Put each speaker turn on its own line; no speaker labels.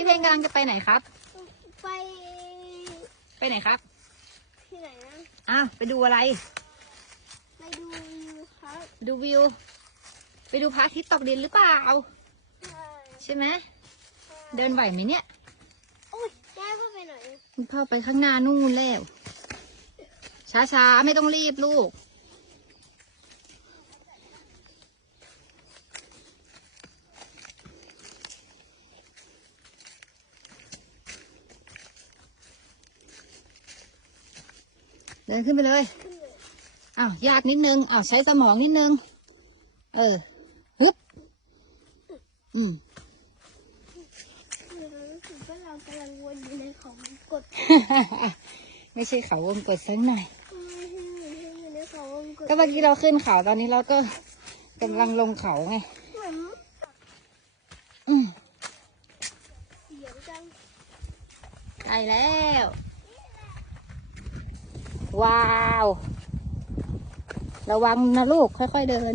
พี่เพลงกำลังจะไปไหนครับ
ไป
ไปไหนครับ
ที่ไหนนะ
อ้าวไปดูอะไร
ไปดูวิวครับ
ไปดูวิว ไปดูพระอาทิตย์ตกดินหรือเปล่า
ใช่
ใช่ไหมเดินไหวไหมเนี่ย
โอ้ยแม่พ่อไปไหนอะ
คุณพ่อไปข้างหน้านู่นแล้วช้าๆ ไม่ต้องรีบลูก เดินขึ้นไปเลย
ขึ้นเลย
อ้าวยากนิดนึงอ้าวใช้สมองนิดนึง เออปุ๊บอืม
เรารู้สึกว่าเรากำลังวนอยู่ในเขาวงกด
ไม่ใช่เขาวงกดสักหน่อย
ไม่ใช่อยู่ในเขาวงกด
ก็เมื่อกี้เราขึ้นเขาตอนนี้เราก็กำลังลงเขาไง
เหมือน
อืม
เสียงจัง
ใกล้แล้ว ว้าว ระวังนะลูกค่อยๆเดิน